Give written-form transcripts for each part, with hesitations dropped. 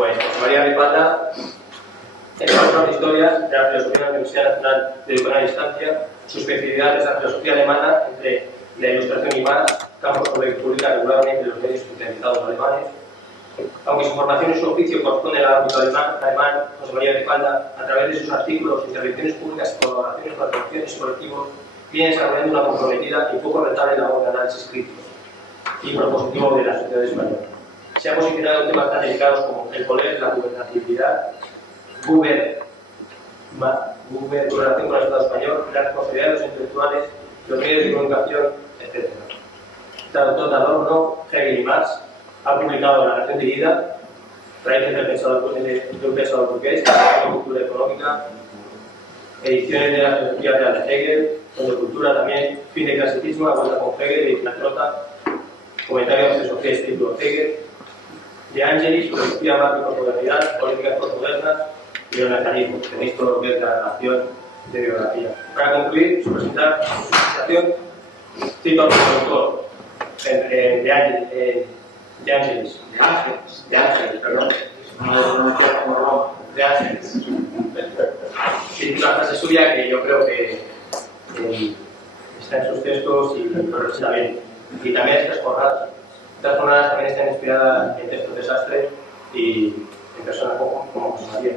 Pues José María Ripalda es autor de historia de la filosofía de la Universidad Nacional de Educación a Distancia. Su especialidad es la filosofía alemana entre la ilustración y más, campos sobre que publica regularmente los medios especializados alemanes. Aunque su formación y su oficio corresponden al ámbito alemán, José María Ripalda, a través de sus artículos, intervenciones públicas y colaboraciones con asociaciones y colectivos, viene desarrollando una comprometida y poco rentable labor de análisis crítico y propositivo de la sociedad española. Se ha posicionado en temas tan delicados como el poder, la gubernabilidad, gobernación con el Estado español, la responsabilidad de los intelectuales, los medios de comunicación, etc. Tanto Adorno, Hegel y Marx ha publicado La nación dividida, Raíces del pensador de un pensador burgués, la cultura económica, ediciones de la filosofía real de Hegel, donde cultura también, fin de clasicismo, la vuelta con Hegel y la trota, comentario de filosofía estilo Hegel, De Angelis, filosofía macro-postmodernidad, políticas postmodernas y neonacionalismo. Tenéis todo lo que es la relación de biografía. Para concluir, su presentación, cito al autor De Angelis, perdón. De Angelis. Es una frase suya que yo creo que está en sus textos y lo está bien. Y también estas jornadas también están inspiradas en textos desastre y en personas como José María.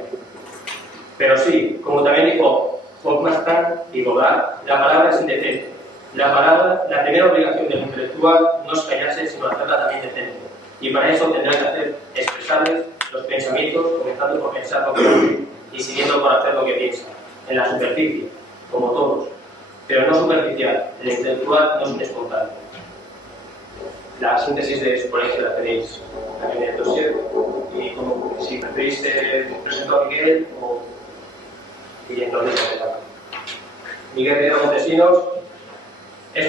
Pero sí, como también dijo Hofmannsthal y Godard, la palabra es indecente. La primera obligación del intelectual no es callarse, sino hacerla también decente. Y para eso tendrá que hacer expresarles los pensamientos, comenzando por pensar lo que hace y siguiendo por hacer lo que piensa, en la superficie, como todos, pero no superficial. El intelectual no es un espontáneo. La síntesis de su ponencia la tenéis también en el dossier, y como si preferís presento a Miguel y entonces Miguel Pedro Montesinos es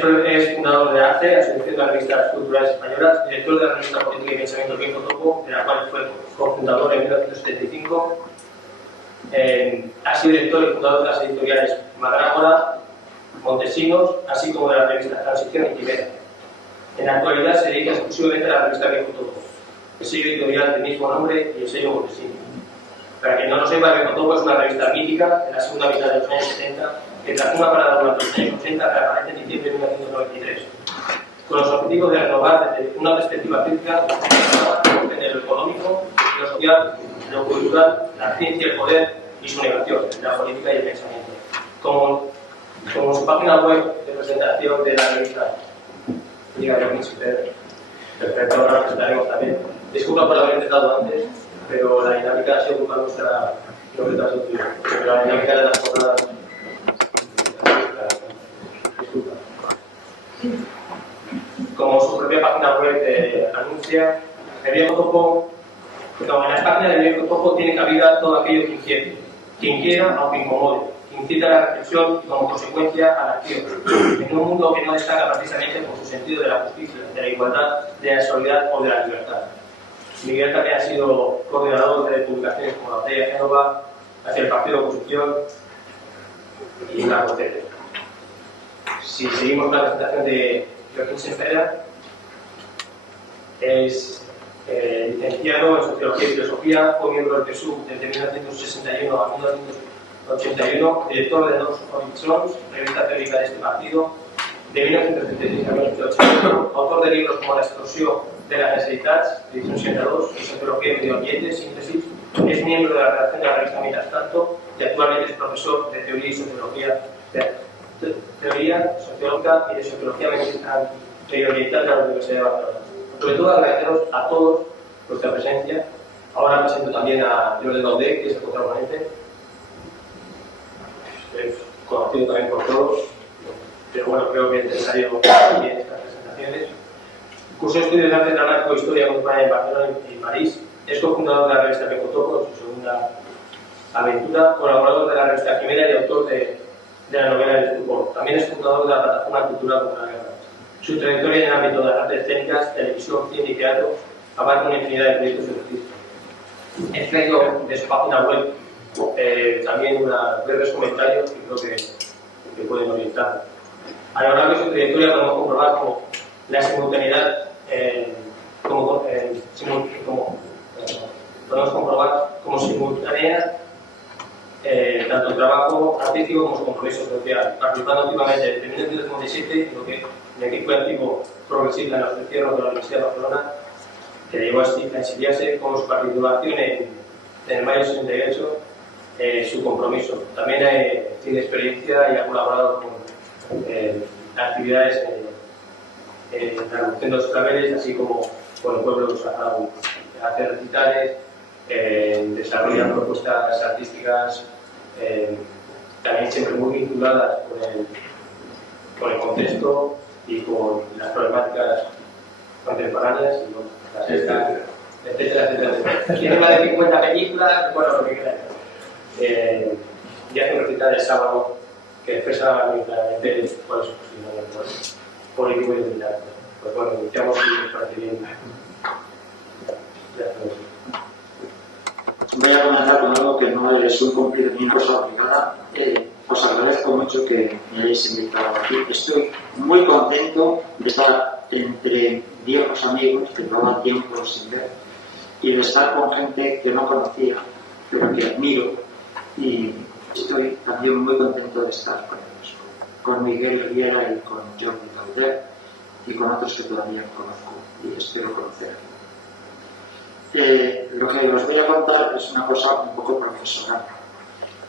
fundador de ACE, Asociación de las Revistas Culturales Españolas, director de la revista Política y Pensamiento El Viejo Topo, de la cual fue cofundador en 1975. Ha sido director y fundador de las editoriales Madrágora, Montesinos, así como de la revista Transición y Quimera. En la actualidad se dedica exclusivamente a la revista Viejo Topo, el sello editorial del mismo nombre y el sello Montesinos. Para quien no lo sepa, Viejo Topo es una revista mítica de la segunda mitad de los años 70 que tras una parada durante los años 80 reaparece en diciembre de 1993, con los objetivos de renovar desde una perspectiva crítica en lo económico, lo social, lo cultural, la ciencia, el poder y su negación, la política y el pensamiento. Como su página web de presentación de la revista Liga de Príncipe, perfecto, ahora presentaremos también. Disculpa por haber empezado antes, pero la dinámica ha sido culpa nuestra, no que te has sentido, pero la dinámica de las jornadas. Disculpa. Como su propia página web anuncia, el Viejo Topo, en las páginas del Viejo Topo tiene cabida todo aquello que inquiete, que inquiera aunque incomode, que incita a la reflexión y como consecuencia a la acción, en un mundo que no destaca precisamente por su sentido de la justicia, de la igualdad, de la solidaridad o de la libertad. Miguel también ha sido coordinador de publicaciones como la Batalla de Génova, hacia el Partido de Oposición y la Corte. Si seguimos con la presentación de Joaquín Senfera, es licenciado en Sociología y Filosofía, fue miembro del PSUV desde 1961 a 1981, director de Dos Horizons, revista teórica de este partido, de 1976 a 1981, autor de libros como La explosión de las necessitats, edición 72, y Sociología y Medio Ambiente, síntesis, es miembro de la redacción de la revista Mientras Tanto y actualmente es profesor de Teoría y Sociología Teoría Sociológica y de Sociología Medioambiental de la Universidad de Barcelona. Sobre todo agradeceros a todos vuestra presencia. Ahora presento también a Jordi Daudet, que es el contraponente. Es conocido también por todos, pero bueno, creo que es necesario aquí en estas presentaciones. Cursó estudios de arte dramático e historia contemporánea en Barcelona y París. Es cofundador de la revista Viejo Topo, en su segunda aventura, colaborador de la revista Quimera y autor de la novela del Estupor. También es fundador de la plataforma Cultura contra la Guerra. Su trayectoria en el ámbito de las artes escénicas, televisión, cine y teatro abarca una infinidad de proyectos de registro. He traído de su página web también unos breves comentarios que creo que pueden orientar. A lo largo de su trayectoria podemos comprobar como la simultaneidad podemos comprobar cómo simultánea tanto el trabajo artístico como su compromiso social, participando activamente desde 1957 en el equipo activo progresista en los encierros de la Universidad de Barcelona, que llegó a exiliarse, como su participación en el mayo 68, su compromiso. También tiene experiencia y ha colaborado con actividades en la reducción de los claveles, así como con el pueblo saharaui. Hace recitales, desarrolla propuestas artísticas también siempre muy vinculadas con el contexto y con las problemáticas contemporáneas y bueno, las etcétera, etcétera. Tiene más de 50 películas, bueno, lo que quieran. Y hace un recital el sábado que expresa muy claramente cuál es su posicionamiento político y militar. Pues bueno, iniciamos y nos parece bien. Gracias. Voy a comenzar con algo que no es un cumplimiento, cosa obligada. Os agradezco mucho que me hayáis invitado aquí. Estoy muy contento de estar entre viejos amigos que llevaba tiempo sin ver y de estar con gente que no conocía, pero que admiro. Y estoy también muy contento de estar con ellos, con Miguel Riera y con Jordi Calder y con otros que todavía no conozco y espero conocer. Lo que os voy a contar es una cosa un poco profesional.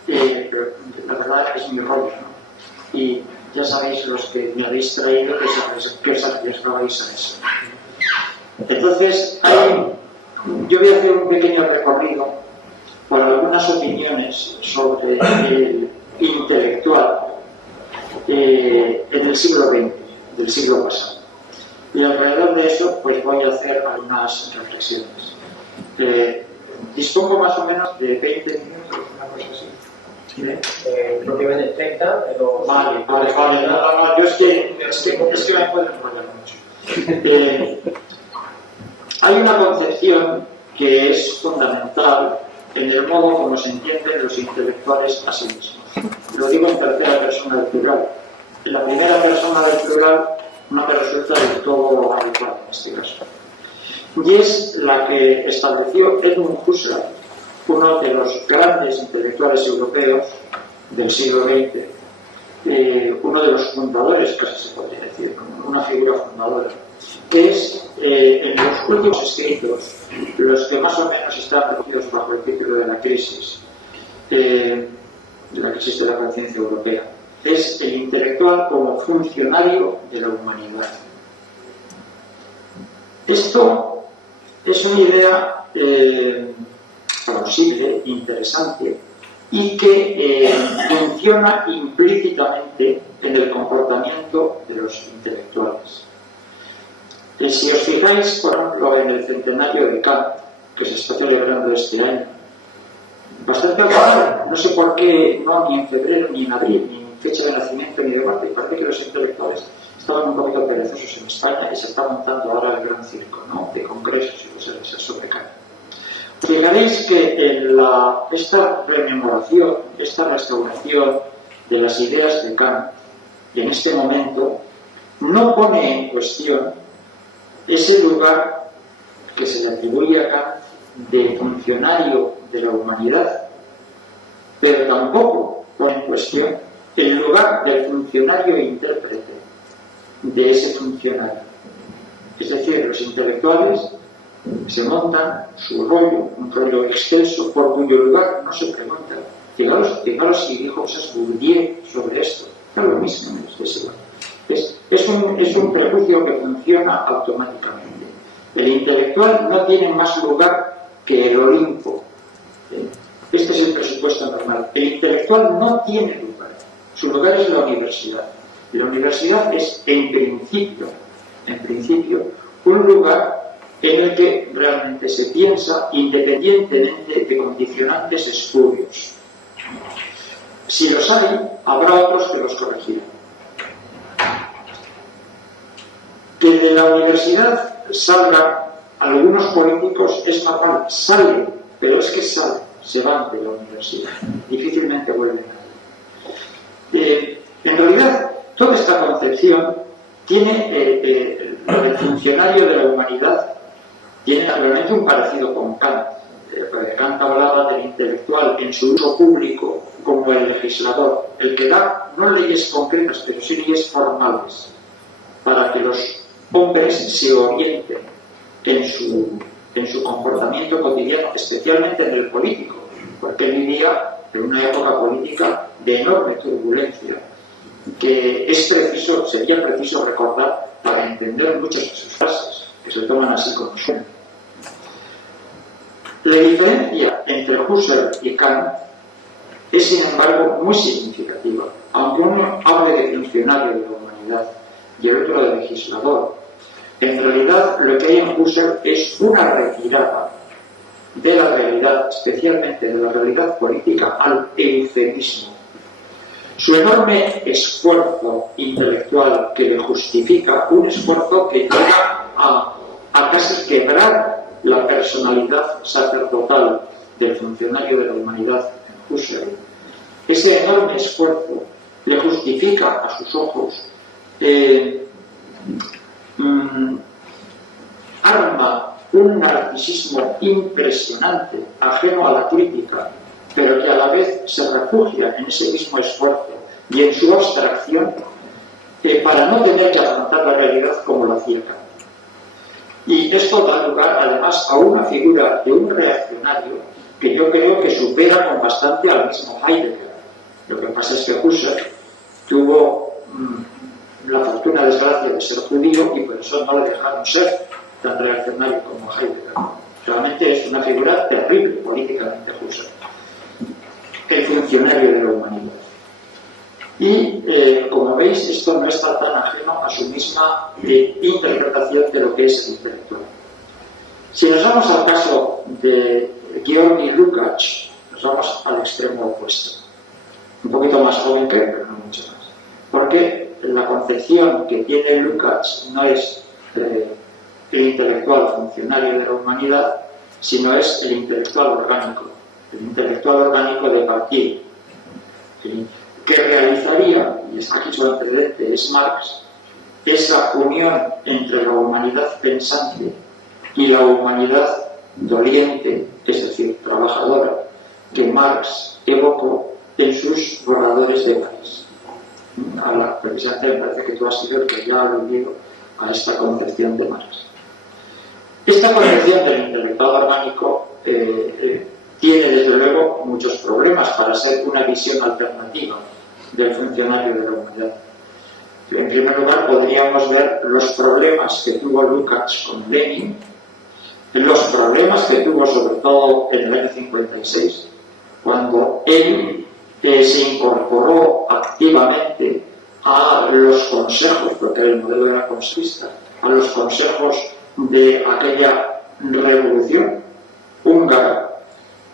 Pero la verdad es mi rollo, ¿no? Y ya sabéis los que me habéis traído que os arriesgabais a eso. Entonces, yo voy a hacer un pequeño recorrido por algunas opiniones sobre el intelectual en el siglo XX, del siglo pasado. Y alrededor de eso, pues voy a hacer algunas reflexiones. Dispongo más o menos de 20 minutos, una cosa así. Propiamente 30, pero... Vale. No, yo es que me puedo enrollar mucho. Hay una concepción que es fundamental en el modo como se entienden los intelectuales a sí mismos. Lo digo en tercera persona del plural. En la primera persona del plural no me resulta del todo adecuado en este caso. Y es la que estableció Edmund Husserl, uno de los grandes intelectuales europeos del siglo XX, uno de los fundadores, casi se podría decir, una figura fundadora, que es en los últimos escritos, los que más o menos están recogidos bajo el título de la crisis de la conciencia europea, es el intelectual como funcionario de la humanidad. Esto es una idea plausible, interesante y que funciona implícitamente en el comportamiento de los intelectuales. Si os fijáis, por ejemplo, en el centenario de Kant, que se está celebrando este año, bastante actual, no sé por qué, no, ni en febrero, ni en abril, ni en fecha de nacimiento, ni de muerte, parece que los intelectuales estaban un poquito perezosos en España y se está montando ahora el gran circo, ¿no?, de congresos y cosas de esas sobre Kant. Fijaréis que en esta rememoración, esta restauración de las ideas de Kant, en este momento, no pone en cuestión ese lugar que se le atribuye a Kant de funcionario de la humanidad, pero tampoco pone en cuestión el lugar del funcionario e intérprete de ese funcionario. Es decir, los intelectuales se montan su rollo, un rollo excelso, por cuyo lugar no se preguntan. Fijaros si dijo José Bourdieu sobre esto. Es lo mismo, es un prejuicio que funciona automáticamente. El intelectual no tiene más lugar que el Olimpo. Este es el presupuesto normal. El intelectual no tiene lugar. Su lugar es la universidad. La universidad es, en principio, un lugar en el que realmente se piensa independientemente de condicionantes espurios. Si los hay, habrá otros que los corregirán. Que de la universidad salgan algunos políticos es normal, salen, pero es que salen, se van de la universidad, difícilmente vuelven a ella. En realidad, toda esta concepción tiene el funcionario de la humanidad tiene realmente un parecido con Kant. Kant hablaba del intelectual en su uso público como el legislador, el que da no leyes concretas, pero sí leyes formales, para que los hombres se orienten en su comportamiento cotidiano, especialmente en el político, porque él vivía en una época política de enorme turbulencia, que sería preciso recordar para entender muchas de sus frases, que se toman así como son. La diferencia entre Husserl y Kant es, sin embargo, muy significativa. Aunque uno hable de funcionario de la humanidad y el otro de legislador, en realidad lo que hay en Husserl es una retirada de la realidad, especialmente de la realidad política, al eufemismo. Su enorme esfuerzo intelectual que le justifica, un esfuerzo que llega a casi quebrar la personalidad sacerdotal del funcionario de la humanidad en Husserl. Ese enorme esfuerzo le justifica a sus ojos arma un narcisismo impresionante, ajeno a la crítica, pero que a la vez se refugia en ese mismo esfuerzo y en su abstracción para no tener que afrontar la realidad como lo hacía Kant. Y esto da lugar además a una figura de un reaccionario que yo creo que supera con bastante al mismo Heidegger. Lo que pasa es que Husserl tuvo la fortuna desgracia de ser judío y por eso no le dejaron ser tan reaccionario como Heidegger. Realmente es una figura terrible políticamente Husserl, el funcionario de la humanidad. Y como veis, esto no está tan ajeno a su misma interpretación de lo que es el intelectual. Si nos vamos al caso de Georgi Lukács, nos vamos al extremo opuesto. Un poquito más joven que él, pero no mucho más. Porque la concepción que tiene Lukács no es el intelectual funcionario de la humanidad, sino es el intelectual orgánico de partido, que realizaría, y aquí su antecedente es Marx, esa unión entre la humanidad pensante y la humanidad doliente, es decir, trabajadora, que Marx evocó en sus borradores de París. Ahora, precisamente me parece que tú has sido el que ya ha aludido a esta concepción de Marx. Esta concepción del intelectual orgánico tiene desde luego muchos problemas para ser una visión alternativa del funcionario de la humanidad. En primer lugar, podríamos ver los problemas que tuvo Lukács con Lenin, los problemas que tuvo sobre todo en el año 56, cuando él se incorporó activamente a los consejos, porque el modelo era consejista, a los consejos de aquella revolución húngara,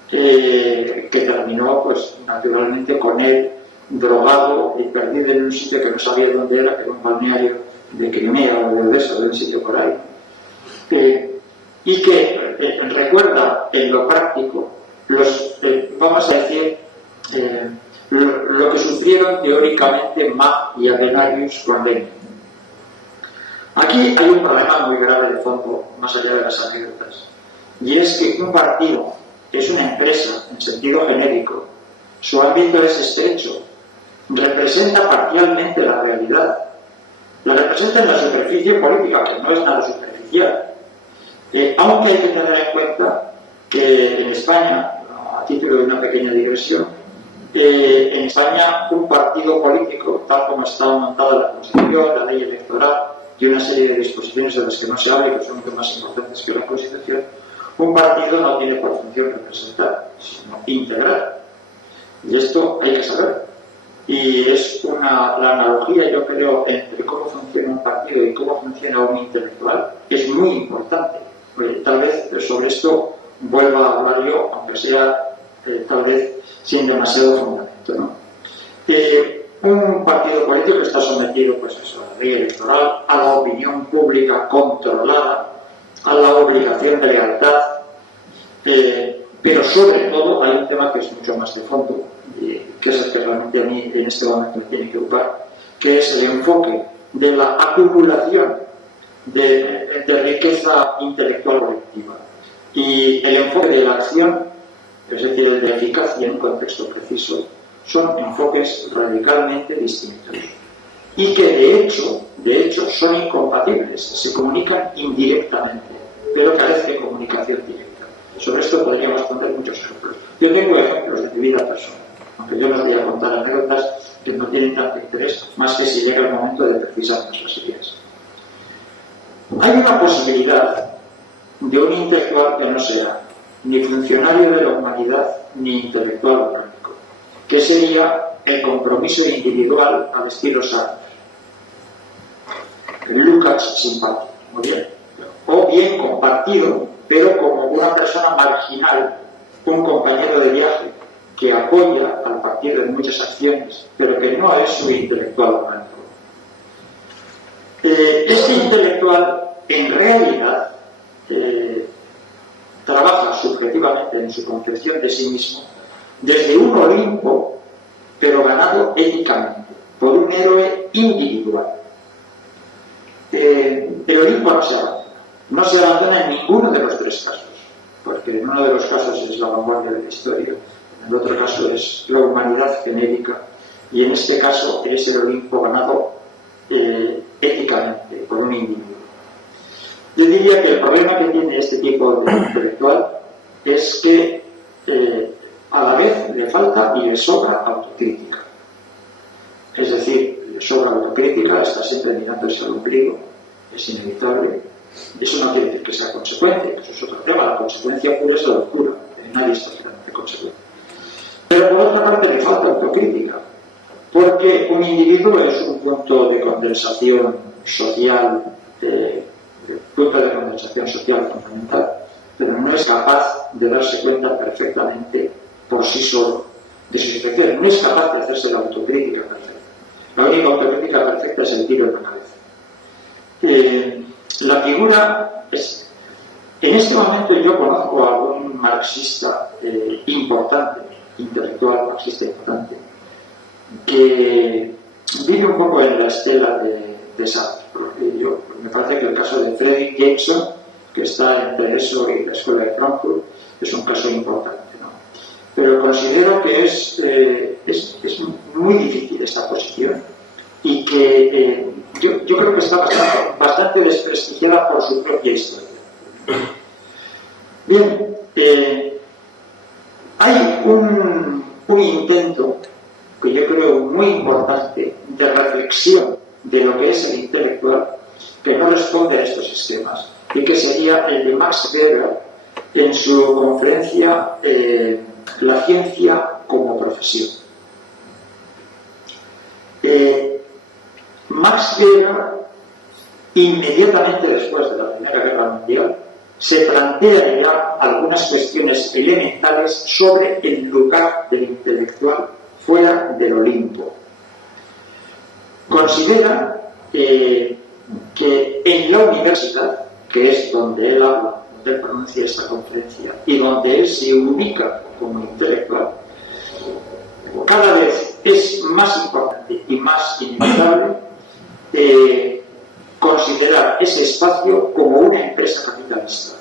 que terminó, pues, naturalmente con él drogado y perdido en un sitio que no sabía dónde era, que era un balneario de Crimea o de Odessa, de un sitio por ahí. Y que recuerda en lo práctico vamos a decir, lo que sufrieron teóricamente Mach y Avenarius con Lenin. Aquí hay un problema muy grave de fondo, más allá de las anécdotas, y es que un partido es una empresa en sentido genérico, su ámbito es estrecho, representa parcialmente la realidad, la representa en la superficie política, que no es nada superficial, aunque hay que tener en cuenta que en España, a título de una pequeña digresión, en España un partido político, tal como está montada la Constitución, la ley electoral y una serie de disposiciones de las que no se habla y que son mucho más importantes que la Constitución, un partido no tiene por función representar, sino integrar. Y esto hay que saber. Y es la analogía, yo creo, entre cómo funciona un partido y cómo funciona un intelectual, es muy importante. Tal vez sobre esto vuelva a hablar yo, aunque sea tal vez sin demasiado fundamento, ¿no? Un partido político está sometido, pues eso, a la ley electoral, a la opinión pública controlada, a la obligación de lealtad, pero sobre todo hay un tema que es mucho más de fondo, que es el que realmente a mí en este momento me tiene que ocupar, que es el enfoque de la acumulación de riqueza intelectual colectiva. y el enfoque de la acción, es decir, el de la eficacia en un contexto preciso, son enfoques radicalmente distintos y que de hecho son incompatibles, se comunican indirectamente, pero carece de comunicación directa. Sobre esto podríamos poner muchos ejemplos. Yo tengo ejemplos de mi vida personal, aunque yo no os voy a contar anécdotas que no tienen tanto interés, más que si llega el momento de precisar nuestras ideas. Hay una posibilidad de un intelectual que no sea ni funcionario de la humanidad ni intelectual orgánico, que sería el compromiso individual al estilo Sartre, el Lukács simpático, muy bien, o bien compartido, pero como una persona marginal, un compañero de viaje que apoya al partido en muchas acciones, pero que no es su intelectual orgánico. Este intelectual, en realidad, trabaja subjetivamente en su concepción de sí mismo desde un Olimpo, pero ganado éticamente, por un héroe individual. El Olimpo no se abandona en ninguno de los tres casos, porque en uno de los casos es la vanguardia de la historia, en el otro caso es la humanidad genérica, y en este caso es el Olimpo ganado éticamente por un individuo. Yo diría que el problema que tiene este tipo de intelectual es que a la vez le falta y le sobra autocrítica. Es decir, le sobra autocrítica, está siempre mirándose al ombligo, es inevitable. Eso no quiere decir que sea consecuente, eso es otro tema. La consecuencia pura es la locura, nadie está totalmente consecuente. Pero por otra parte le falta autocrítica, porque un individuo es un punto de condensación social, punto de condensación social fundamental, pero no es capaz de darse cuenta perfectamente por sí solo de sus situaciones, no es capaz de hacerse la autocrítica perfecta. La única autocrítica perfecta es el tiro en la cabeza. La figura es... En este momento yo conozco a algún marxista importante, intelectual marxista importante, que vive un poco en la estela de Sartre. Me parece que el caso de Frederick Jameson, que está entre eso y la Escuela de Frankfurt, es un caso importante, ¿no? Pero considero que es muy difícil esta posición y que yo creo que está bastante desprestigiada por su propia historia. Bien, hay un intento que yo creo muy importante de reflexión de lo que es el intelectual, que no responde a estos esquemas, y que sería el de Max Weber en su conferencia La ciencia como profesión. Max Weber, inmediatamente después de la Primera Guerra Mundial, se plantea ya algunas cuestiones elementales sobre el lugar del intelectual fuera del Olimpo. Considera que en la universidad, que es donde él habla, donde él pronuncia esta conferencia y donde él se ubica como intelectual, cada vez es más importante y más inevitable considerar ese espacio como una empresa capitalista,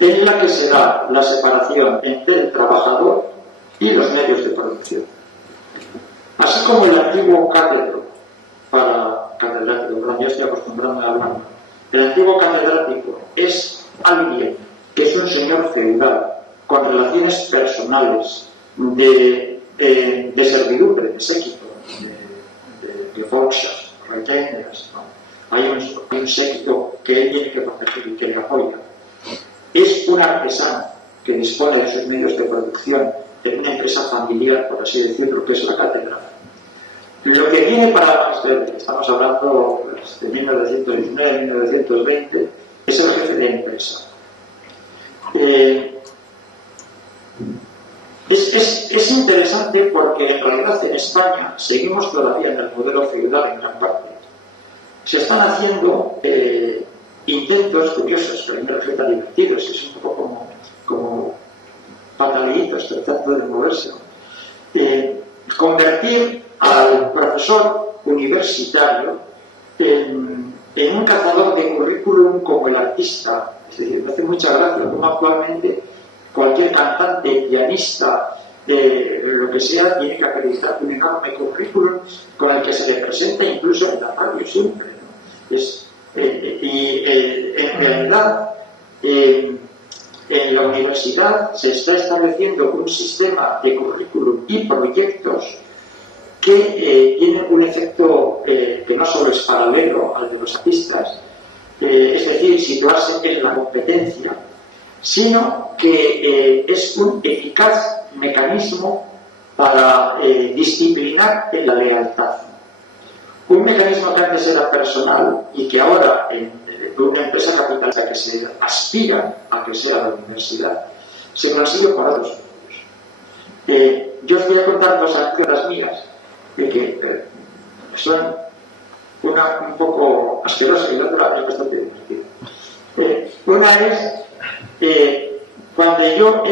en la que se da la separación entre el trabajador y los medios de producción. Así como el antiguo catedrático, yo estoy acostumbrado a hablar, el antiguo catedrático es alguien que es un señor feudal con relaciones personales de servidumbre, de séquito, de Volkschaft, ¿no? Hay un séquito que él tiene que proteger y que le apoya. Es un artesano que dispone de sus medios de producción de una empresa familiar, por así decirlo, que es la catedral. Lo que viene para Max Weber, estamos hablando de 1919-1920, es el jefe de empresa. Es interesante porque en realidad en España seguimos todavía en el modelo feudal en gran parte. Se están haciendo intentos curiosos, pero me resulta divertidos, es un poco como pataleítos tratando de moverse. Convertir al profesor universitario en en un cazador de currículum como el artista. Es decir, me hace mucha gracia como actualmente cualquier cantante, pianista, lo que sea, tiene que acreditar un enorme currículum con el que se le presenta incluso en la radio siempre, ¿no? En realidad, en la universidad se está estableciendo un sistema de currículum y proyectos que tienen un efecto que no solo es paralelo al de los artistas, es decir, situarse en la competencia, sino que es un eficaz mecanismo para disciplinar en la lealtad. Un mecanismo que antes era personal y que ahora en una empresa capitalista que se aspira a que sea la universidad, se consigue por otros medios. Yo os voy a contar dos anécdotas mías que son una un poco asquerosa y la otra es bastante divertida. Una es cuando yo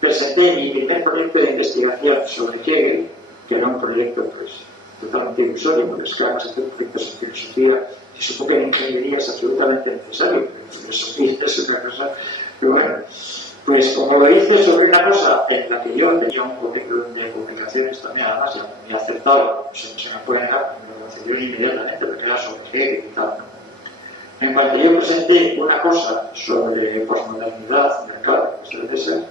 presenté mi primer proyecto de investigación sobre Hegel, que era un proyecto pues totalmente ilusorio, porque es que además hacer proyectos en filosofía, y supongo que en ingeniería es absolutamente necesario, porque en filosofía es una cosa, pero bueno, pues como lo hice sobre una cosa en la que yo tenía un currículum de publicaciones también, además ya me he aceptado, se me pueden dar, me lo concedieron inmediatamente, porque era sobre Hegel y tal, ¿no? En cuanto yo presenté una cosa sobre posmodernidad, mercado, eso debe ser,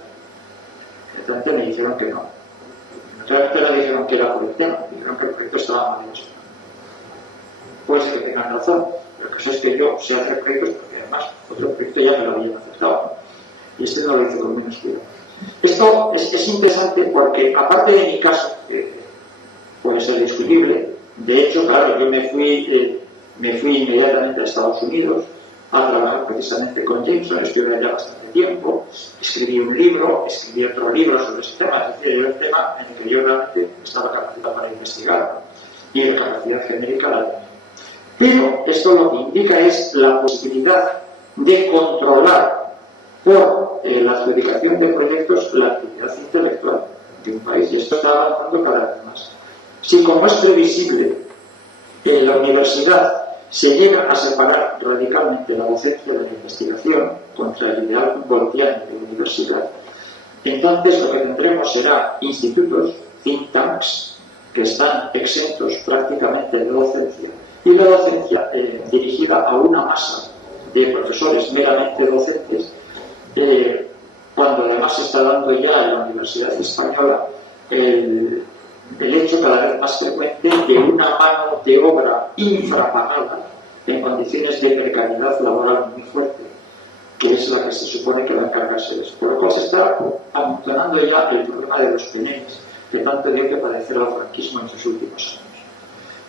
entonces me dijeron que no. Realmente no dijeron que era por el tema, dijeron que el proyecto estaba mal hecho. Puede ser que tengan razón, pero el caso es que yo sé hacer proyectos porque además otro proyecto ya me lo habían aceptado. Y este no lo hice con menos cuidado. Esto es interesante porque, aparte de mi caso, que puede ser discutible, de hecho, claro, yo me fui inmediatamente a Estados Unidos a trabajar precisamente con Jameson, estuve allá bastante tiempo, escribí un libro, escribí otro libro sobre ese tema, es decir, era un tema en el que yo realmente estaba capacitado para investigar y de capacidad genérica la tenía. Pero esto lo que indica es la posibilidad de controlar por la adjudicación de proyectos la actividad intelectual de un país, y esto está avanzando cada vez más. Si, como es previsible, en la universidad se llega a separar radicalmente la docencia de la investigación contra el ideal humboldtiano de la universidad, entonces lo que tendremos será institutos, think tanks, que están exentos prácticamente de docencia, y la docencia dirigida a una masa de profesores meramente docentes, cuando además se está dando ya en la Universidad Española el hecho cada vez más frecuente de una mano de obra infrapagada en condiciones de precariedad laboral muy fuerte, que es la que se supone que va a encargarse de eso. Por lo cual se está amontonando ya el problema de los penenes, que tanto dio que padecer al franquismo en sus últimos años.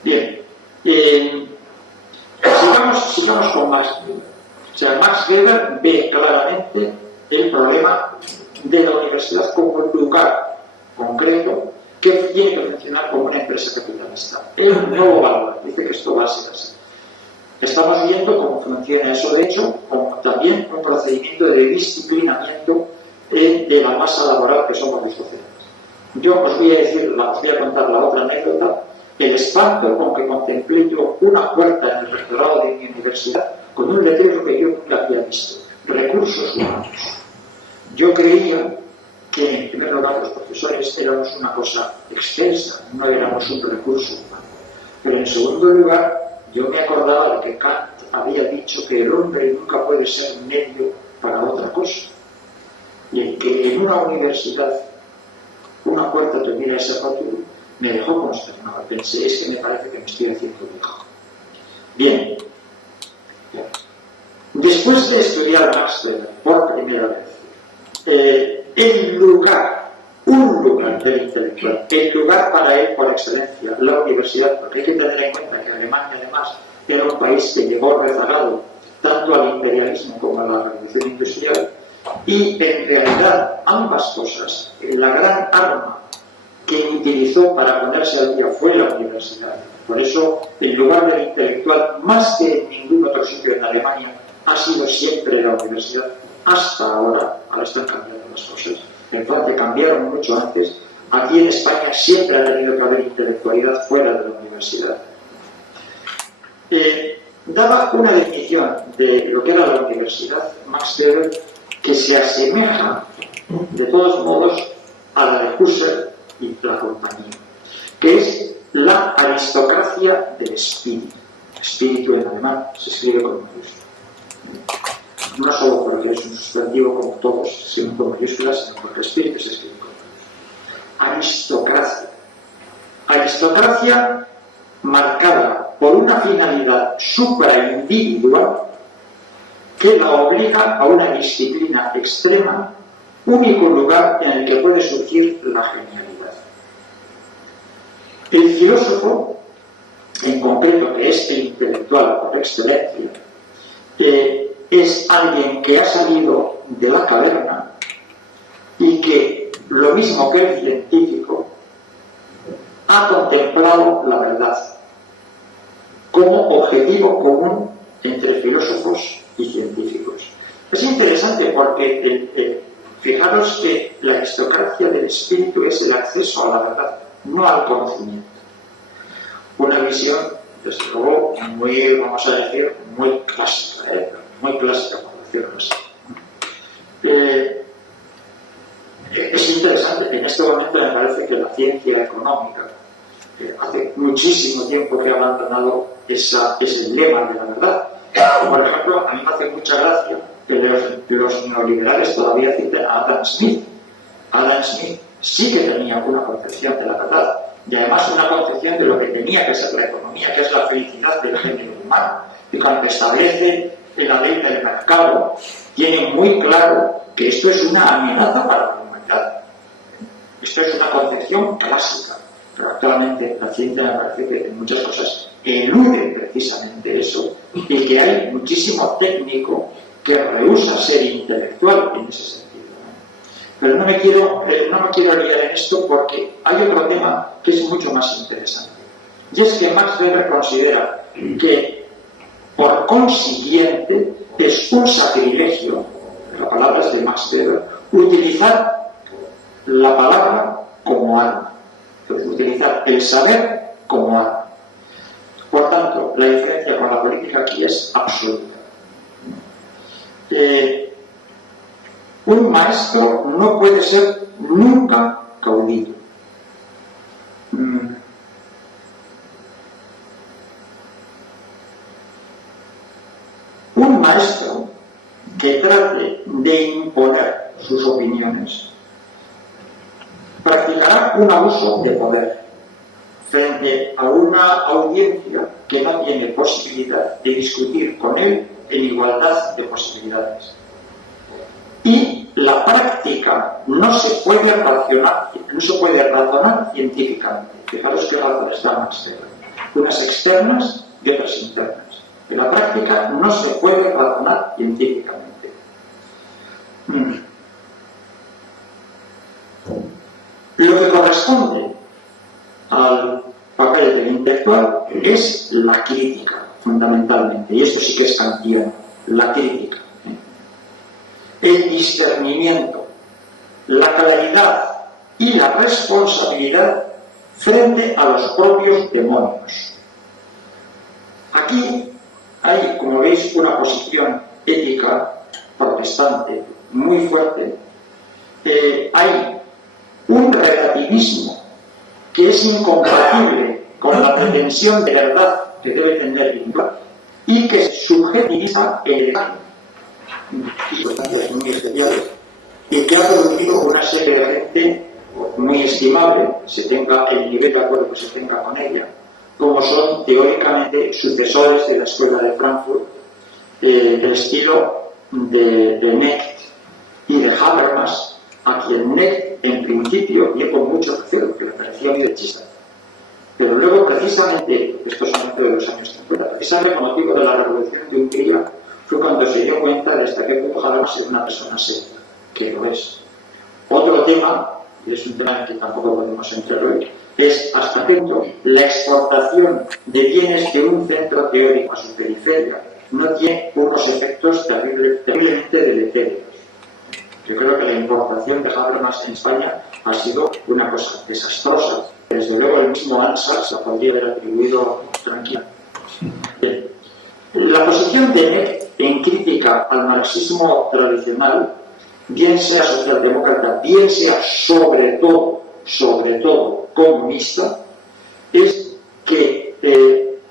Bien, sigamos con Max Weber. O sea, Max Weber ve claramente el problema de la universidad como un lugar concreto que tiene que funcionar como una empresa capitalista. Él no lo valora, dice que esto va a ser así. Estamos viendo cómo funciona eso, de hecho, como también un procedimiento de disciplinamiento de la masa laboral que somos los docentes. Yo os voy a contar la otra anécdota, el espanto con que contemplé yo una puerta en el rectorado de mi universidad con un letrero que yo nunca había visto: recursos humanos. Yo creía que en primer lugar los profesores éramos una cosa extensa, no éramos un recurso humano. Pero en segundo lugar, yo me acordaba de que Kant había dicho que el hombre nunca puede ser medio para otra cosa. Y en que en una universidad una puerta tuviera ese rótulo, me dejó consternado. Pensé, es que me parece que me estoy haciendo viejo. Bien. Después de estudiar Max Weber por primera vez, un lugar del intelectual, el lugar para él por excelencia, la universidad, porque hay que tener en cuenta que Alemania además era un país que llegó rezagado tanto al imperialismo como a la revolución industrial, y en realidad ambas cosas, la gran arma que utilizó para ponerse al día fue la universidad. Por eso el lugar del intelectual, más que en ningún otro sitio en Alemania, ha sido siempre la universidad. Hasta ahora están cambiando las cosas. En Francia cambiaron mucho antes. Aquí en España siempre ha tenido que haber intelectualidad fuera de la universidad. daba una definición de lo que era la universidad, Max Weber, que se asemeja, de todos modos, a la de Husserl y la compañía, que es la aristocracia del espíritu. Espíritu en alemán se escribe con mayúsculas. No solo porque es un sustantivo como todos, sino con mayúsculas, sino porque espíritu se escribe con mayúsculas. Aristocracia. Aristocracia marcada por una finalidad supraindividual que la obliga a una disciplina extrema, único lugar en el que puede surgir la genialidad. El filósofo, en concreto, que es el intelectual por excelencia, es alguien que ha salido de la caverna y que, lo mismo que el científico, ha contemplado la verdad como objetivo común entre filósofos y científicos. Es interesante porque fijaros que la aristocracia del espíritu es el acceso a la verdad, no al conocimiento. Una visión, desde luego, muy, vamos a decir, muy clásica, por decirlo así. Es interesante que en este momento me parece que la ciencia económica hace muchísimo tiempo que ha abandonado ese lema de la verdad. Por ejemplo, a mí me hace mucha gracia que los neoliberales todavía citen a Adam Smith. Adam Smith sí que tenía una concepción de la verdad, y además una concepción de lo que tenía que ser la economía, que es la felicidad del género humano. Y cuando establece la ley del mercado, tiene muy claro que esto es una amenaza para la humanidad. Esto es una concepción clásica, pero actualmente la ciencia me parece que en muchas cosas elude precisamente eso, y que hay muchísimo técnico que rehúsa ser intelectual en ese sentido. Pero no me quiero liar en esto porque hay otro tema que es mucho más interesante. Y es que Max Weber considera que, por consiguiente, es un sacrilegio, la palabra es de Max Weber, utilizar la palabra como arma, utilizar el saber como arma. Por tanto, la diferencia con la política aquí es absoluta. Un maestro no puede ser nunca caudillo. Un maestro que trate de imponer sus opiniones practicará un abuso de poder frente a una audiencia que no tiene posibilidad de discutir con él en igualdad de posibilidades. Y la práctica no se puede razonar científicamente. Fijaros qué razones da Max Weber, unas externas y otras internas. En la práctica no se puede razonar científicamente. Lo que corresponde al papel del intelectual es la crítica, fundamentalmente, y esto sí que es kantiano, la crítica. El discernimiento, la claridad y la responsabilidad frente a los propios demonios. Aquí hay, como veis, una posición ética protestante muy fuerte. Hay un relativismo que es incompatible con la pretensión de verdad que debe tener el Islam y que subjetiviza el legal y circunstancias muy especiales, y que ha producido una serie de gente muy estimable, se tenga el nivel de acuerdo que se tenga con ella, como son teóricamente sucesores de la escuela de Frankfurt, del estilo de Knecht y de Habermas, a quien Knecht en principio dio con mucho recelo, que le parecía muy derechista. Pero luego, precisamente, esto es momento de los años 50, precisamente con motivo de la Revolución de Hungría, fue cuando se dio cuenta de hasta qué punto Habermas era una persona seria, que lo es. Otro tema, y es un tema en que tampoco podemos entrar hoy, es hasta qué punto la exportación de bienes de un centro teórico a su periferia no tiene unos efectos terriblemente deleterios. Yo creo que la importación de Habermas en España ha sido una cosa desastrosa. Desde luego el mismo ANSA se podría haber atribuido tranquila. La posición de Net en crítica al marxismo tradicional, bien sea socialdemócrata, bien sea sobre todo comunista, es que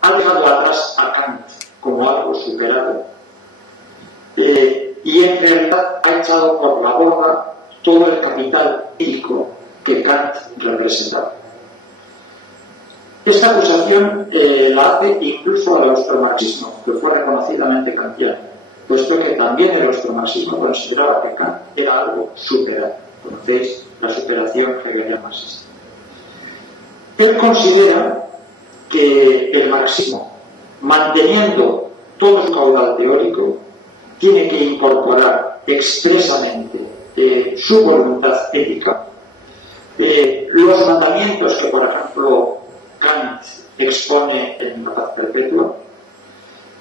ha dejado atrás a Kant como algo superado y en realidad ha echado por la borda todo el capital ético que Kant representaba. Esta acusación la hace incluso al austromarxismo, que fue reconocidamente kantiano, puesto que también el austromarxismo consideraba que Kant era algo superado. Conocéis la superación hegeliana marxista. Él considera que el marxismo, manteniendo todo su caudal teórico, tiene que incorporar expresamente su voluntad ética, los mandamientos que, por ejemplo, Kant expone en La Paz Perpetua,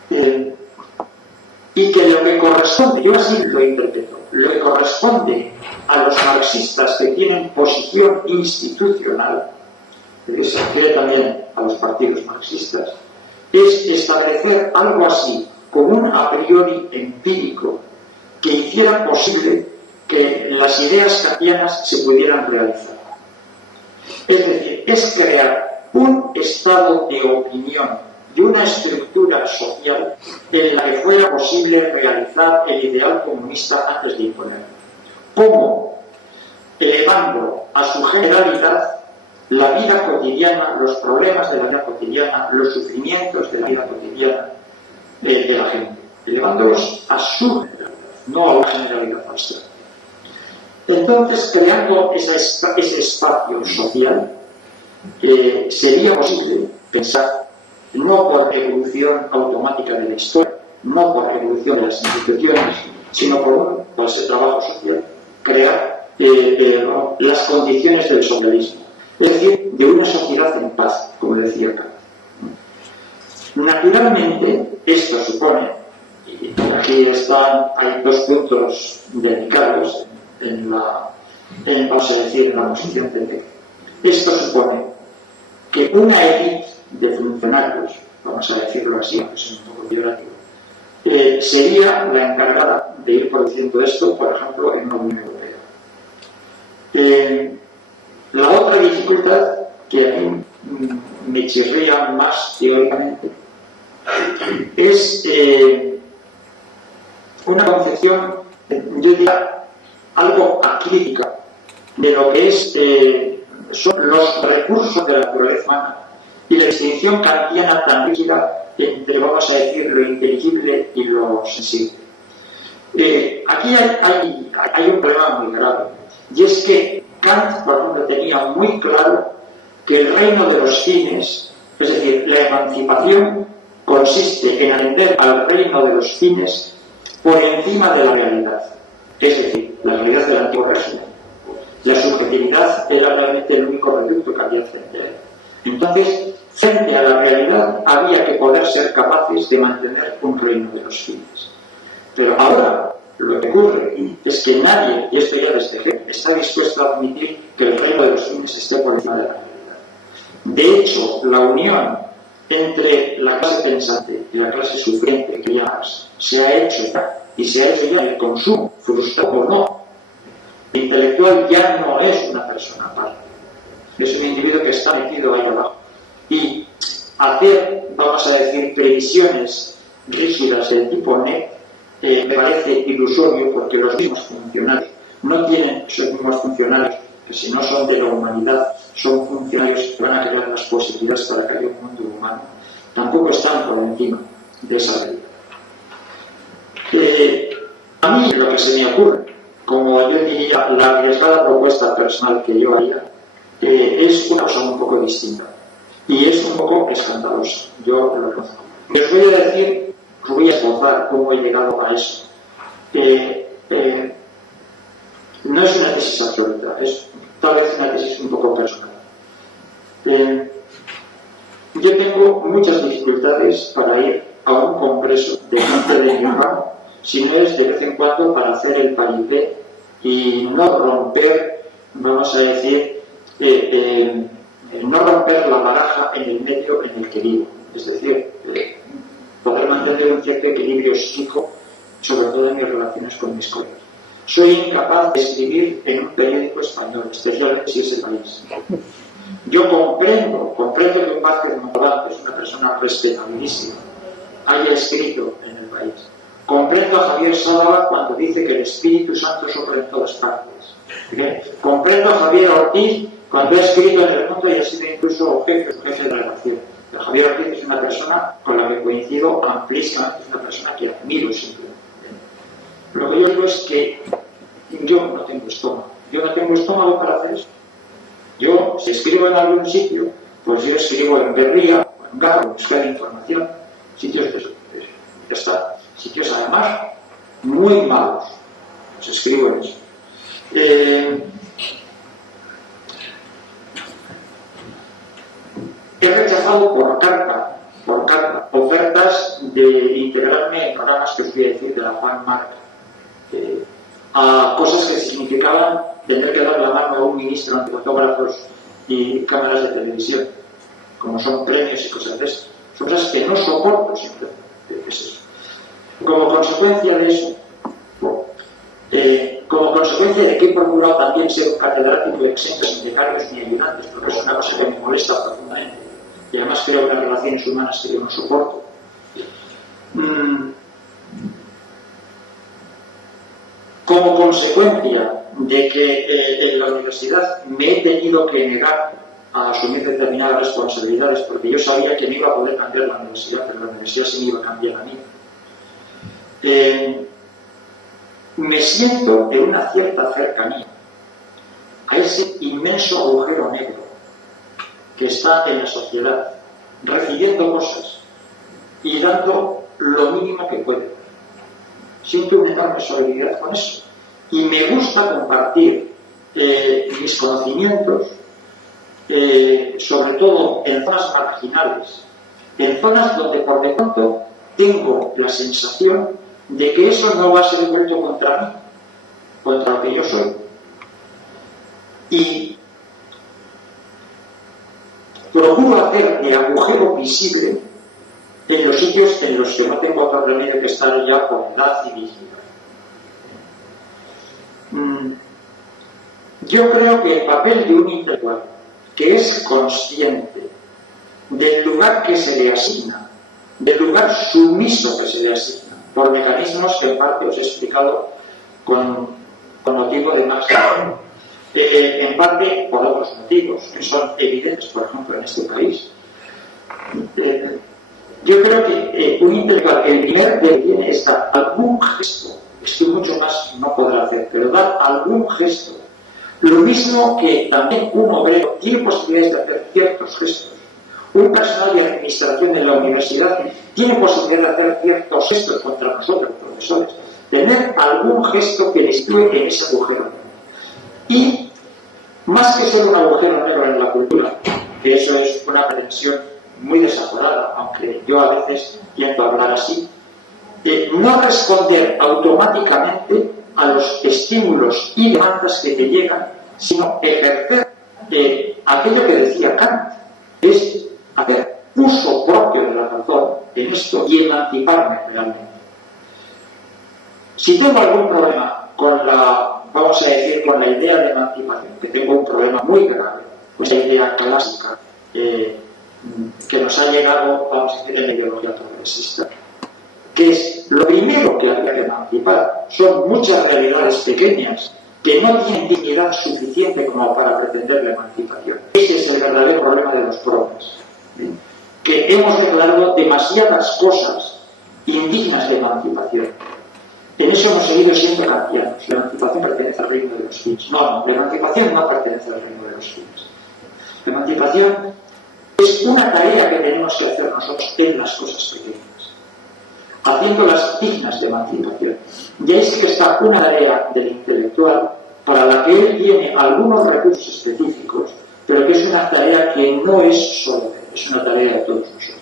y que lo que corresponde, yo así lo interpreto, lo que corresponde a los marxistas que tienen posición institucional, que se refiere también a los partidos marxistas, es establecer algo así como un a priori empírico que hiciera posible que las ideas kantianas se pudieran realizar. Es decir, es crear un estado de opinión de una estructura social en la que fuera posible realizar el ideal comunista antes de imponerlo. ¿Cómo? Elevando a su generalidad la vida cotidiana, los problemas de la vida cotidiana, los sufrimientos de la vida cotidiana de la gente, elevándolos a su generalidad, no a una generalidad abstracta. Entonces, creando ese espacio social, sería posible pensar, no por evolución automática de la historia, no por evolución de las instituciones, sino por ese trabajo social, crear las condiciones del socialismo, es decir, de una sociedad en paz, como decía Kant. Naturalmente, esto supone, y aquí hay dos puntos delicados vamos a decir, en la posición de esto supone que una élite de funcionarios, vamos a decirlo así, aunque es un poco peyorativo, sería la encargada de ir produciendo esto, por ejemplo, en la Unión Europea. La otra dificultad que a mí me chirría más teóricamente es una concepción, yo diría, algo acrítica de lo que son los recursos de la naturaleza humana y la distinción kantiana tan rígida entre, vamos a decir, lo inteligible y lo sensible. Aquí hay un problema muy grave, y es que Kant, por ejemplo, tenía muy claro que el reino de los fines, es decir, la emancipación, consiste en atender al reino de los fines por encima de la realidad, es decir, la realidad del antiguo régimen. La subjetividad era realmente el único reducto que había frente a él. Entonces, frente a la realidad había que poder ser capaces de mantener un reino de los fines. Pero ahora lo que ocurre es que nadie, y esto ya desde Hegel, está dispuesto a admitir que el reino de los fines esté por encima de la realidad. De hecho, la unión entre la clase pensante y la clase sufriente, que ya Marx, se ha hecho ya, y se ha hecho ya en el consumo, frustrado o no. El intelectual ya no es una persona aparte, es un individuo que está metido ahí abajo. Y hacer, vamos a decir, previsiones rígidas del tipo NET me parece ilusorio, porque los mismos funcionarios no tienen, esos mismos funcionarios que si no son de la humanidad, son funcionarios que van a crear las posibilidades para que haya un mundo humano, tampoco están por encima de esa realidad. A mí lo que se me ocurre, como yo diría, la arriesgada propuesta personal que yo haría, es una cosa un poco distinta y es un poco escandalosa, yo lo conozco. Les voy a decir, os voy a esbozar cómo he llegado a eso. No es una tesis absoluta, es tal vez una tesis un poco personal. Yo tengo muchas dificultades para ir a un congreso de gente de mi ramo, si no es de vez en cuando para hacer el paripé y no romper, vamos a decir, no romper la baraja en el medio en el que vivo. Es decir, poder mantener mantener un cierto equilibrio psíquico, sobre todo en mis relaciones con mis colegas. Soy incapaz de escribir en un periódico español, especialmente si es el País. Yo comprendo que un Vázquez Montalbán, que es una persona respetabilísima, haya escrito en el País. Comprendo a Javier Sálava cuando dice que el Espíritu Santo sopla en todas partes. ¿Bien? Comprendo a Javier Ortiz cuando ha escrito en El Mundo y ha sido incluso jefe de redacción. Pero Javier Ortiz es una persona con la que coincido amplísimamente, es una persona que admiro simplemente. Lo que yo digo es que yo no tengo estómago. Yo no tengo estómago para hacer eso. Yo, si escribo en algún sitio, pues yo escribo en Berría, o en Garo, en buscar información, sitios de eso. Ya está. Sitios además muy malos. Pues escribo en eso. He rechazado por carta, ofertas de integrarme en programas que os voy a decir de la Juan Marc, a cosas que significaban tener que dar la mano a un ministro ante fotógrafos y cámaras de televisión, como son premios y cosas de esas. Son cosas que no soporto siempre. Es eso. Como consecuencia de eso, como consecuencia de que he procurado también ser un catedrático exento sin becarios ni ayudantes, porque es una cosa que me molesta profundamente, y además creo que las relaciones humanas que yo no soporto. Como consecuencia de que en la universidad me he tenido que negar a asumir determinadas responsabilidades, porque yo sabía que no iba a poder cambiar la universidad, pero la universidad sí me iba a cambiar a mí. Me siento en una cierta cercanía a ese inmenso agujero negro que está en la sociedad, recibiendo cosas y dando lo mínimo que puede. Siento una enorme solidaridad con eso. Y me gusta compartir mis conocimientos, sobre todo en zonas marginales, en zonas donde por de pronto tengo la sensación de que eso no va a ser vuelto contra mí, contra lo que yo soy. Y procuro hacer de agujero visible en los sitios en los que no tengo otro remedio que estar ya con edad y vigilante. Yo creo que el papel de un intelectual que es consciente del lugar que se le asigna, del lugar sumiso que se le asigna, por mecanismos que en parte os he explicado con motivo de Max Weber, en parte por otros motivos que son evidentes, por ejemplo, en este país. Yo creo que un intelectual, el primer que tiene es dar algún gesto, esto mucho más no podrá hacer, pero dar algún gesto. Lo mismo que también un obrero tiene posibilidades de hacer ciertos gestos. Un personal de administración en la universidad tiene posibilidad de hacer ciertos gestos contra nosotros, profesores. Tener algún gesto que les sitúe en ese agujero negro. Y, más que ser un agujero negro en la cultura, que eso es una pretensión muy desaforada, aunque yo a veces tiendo a hablar así, no responder automáticamente a los estímulos y demandas que te llegan, sino ejercer aquello que decía Kant, es hacer uso propio de la razón en esto y emanciparme realmente. Si tengo algún problema con la, vamos a decir, con la idea de emancipación, que tengo un problema muy grave, pues la idea clásica que nos ha llegado, vamos a decir, en la ideología progresista, que es lo primero que habría que emancipar. Son muchas realidades pequeñas que no tienen dignidad suficiente como para pretender la emancipación. Ese es el verdadero problema de los progres, que hemos declarado demasiadas cosas indignas de emancipación. En eso hemos seguido siendo kantianos. La emancipación pertenece al reino de los fines. No, la emancipación no pertenece al reino de los fines. La emancipación es una tarea que tenemos que hacer nosotros en las cosas pequeñas, haciéndolas dignas de emancipación. Y ahí sí que está una tarea del intelectual para la que él tiene algunos recursos específicos, pero que es una tarea que no es solo de él, es una tarea de todos nosotros.